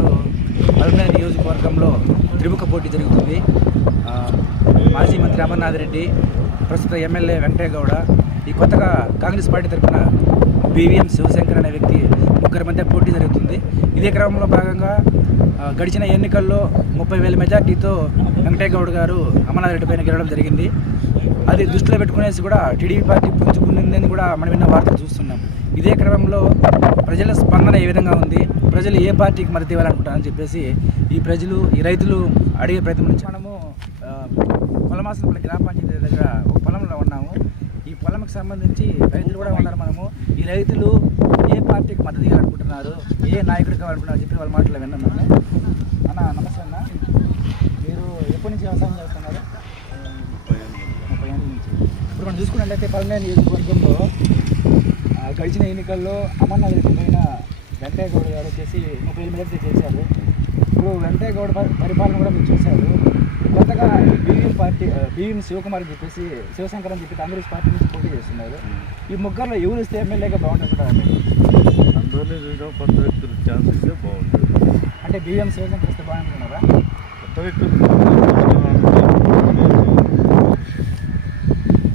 కాంగ్రెస్లో పల్నాడు నియోజకవర్గంలో త్రిముఖ పోటీ జరుగుతుంది. మాజీ మంత్రి అమర్నాథ్ రెడ్డి, ప్రస్తుత ఎమ్మెల్యే వెంకటయ్య గౌడ, ఈ కొత్తగా కాంగ్రెస్ పార్టీ తరఫున బీవీఎం శివశంకర్ అనే వ్యక్తి ముగ్గురి మధ్య పోటీ జరుగుతుంది. ఇదే క్రమంలో భాగంగా గడిచిన ఎన్నికల్లో 30,000 మెజార్టీతో వెంకటయ్య గౌడ్ గారు అమర్నాథ్ రెడ్డి పైన గెలవడం జరిగింది. అది దృష్టిలో పెట్టుకునేసి కూడా టీడీపీ పార్టీ పుంజుకుందని కూడా మనం విన్న వార్తలు చూస్తున్నాం. ఇదే క్రమంలో ప్రజల స్పందన ఏ విధంగా ఉంది, ప్రజలు ఏ పార్టీకి మద్దతు ఇవ్వాలనుకుంటారని చెప్పేసి ఈ రైతులు అడిగే ప్రయత్నం నుంచి మనము పొలమాసనపల్లి గ్రామ పంచాయతీ దగ్గర ఒక పొలంలో ఉన్నాము. ఈ పొలంకి సంబంధించి రైతులు కూడా ఉన్నారు. మనము ఈ రైతులు ఏ పార్టీకి మద్దతు ఇవ్వాలనుకుంటున్నారు, ఏ నాయకుడు కావాలనుకుంటున్నారు చెప్పి వాళ్ళ మాటలు విన్నాం. అన్న నమస్తే అన్న, మీరు ఎప్పటి నుంచి వ్యవసాయం చేస్తున్నారు? 30 ఏళ్ళ నుంచి. ఇప్పుడు మనం చూసుకున్నట్లయితే పల్నాడు నియోజకవర్గంలో గడిచిన ఎన్నికల్లో అమర్నాథ్ రెడ్డి పైన వెంకటయ్య గౌడ్ గారు వచ్చేసి 30,000 మెజార్టీ చేశారు. ఇప్పుడు వెంకటయ్య గౌడ్ పరిపాలన కూడా మీరు చూశారు. కొత్తగా బీవీఎం శివకుమార్ అని చెప్పేసి శివశంకర్ అని చెప్పి కాంగ్రెస్ పార్టీ నుంచి పోటీ చేస్తున్నారు. ఈ ముగ్గురులో ఎవరు ఇస్తే ఎమ్మెల్యేగా బాగుంటుంటారు? అందరినీ చూడడం కొత్త వ్యక్తులు ఛాన్స్ ఇస్తే బాగుంటుంది. అంటే బీవీఎం శివశంకర్ ఇస్తే బాగుంటున్నారా? కొత్త వ్యక్తులు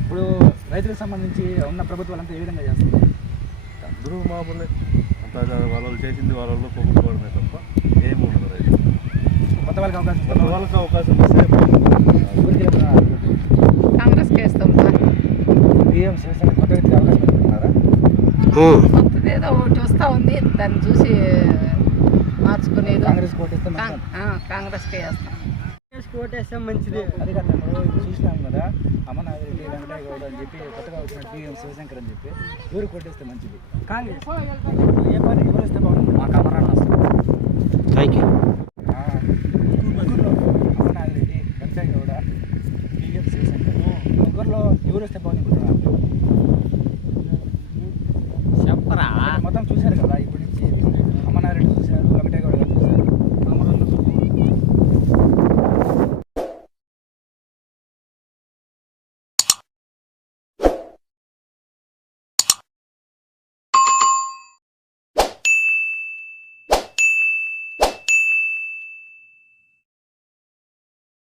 ఇప్పుడు రైతులకు సంబంధించి ఉన్న ప్రభుత్వాలంతా ఏ విధంగా చేస్తున్నారు? అందరూ మామూలే, అంతా వాళ్ళు చేసింది వాళ్ళలో పొగుడుకోవడమే తప్ప ఏమి ఉండదు. రైతు కొత్త వాళ్ళకి అవకాశం ఇస్తే కాంగ్రెస్కి వేస్తాం. బీవీఎం శివశంకర్ కొత్త వ్యక్తికి అవకాశం పెట్టుకున్నారా? కొత్తది ఏదో ఒకటి వస్తూ ఉంది, దాన్ని చూసి మార్చుకునేది. కాంగ్రెస్ కోటేస్తే కాంగ్రెస్కే వేస్తాం. ఓటేస్తే మంచిది. అది కదా ఇప్పుడు చూసినాం కదా, అమర్నాథ్ రెడ్డి, వెంకటయ్య గౌడ్ అని చెప్పి కొత్తగా వచ్చిన బీవీఎం శివశంకర్ అని చెప్పి ఎవరు కొట్టేస్తే మంచిది? కాంగ్రెస్. ఏ పార్టీ ఎవరు వస్తే బాగుంటుంది?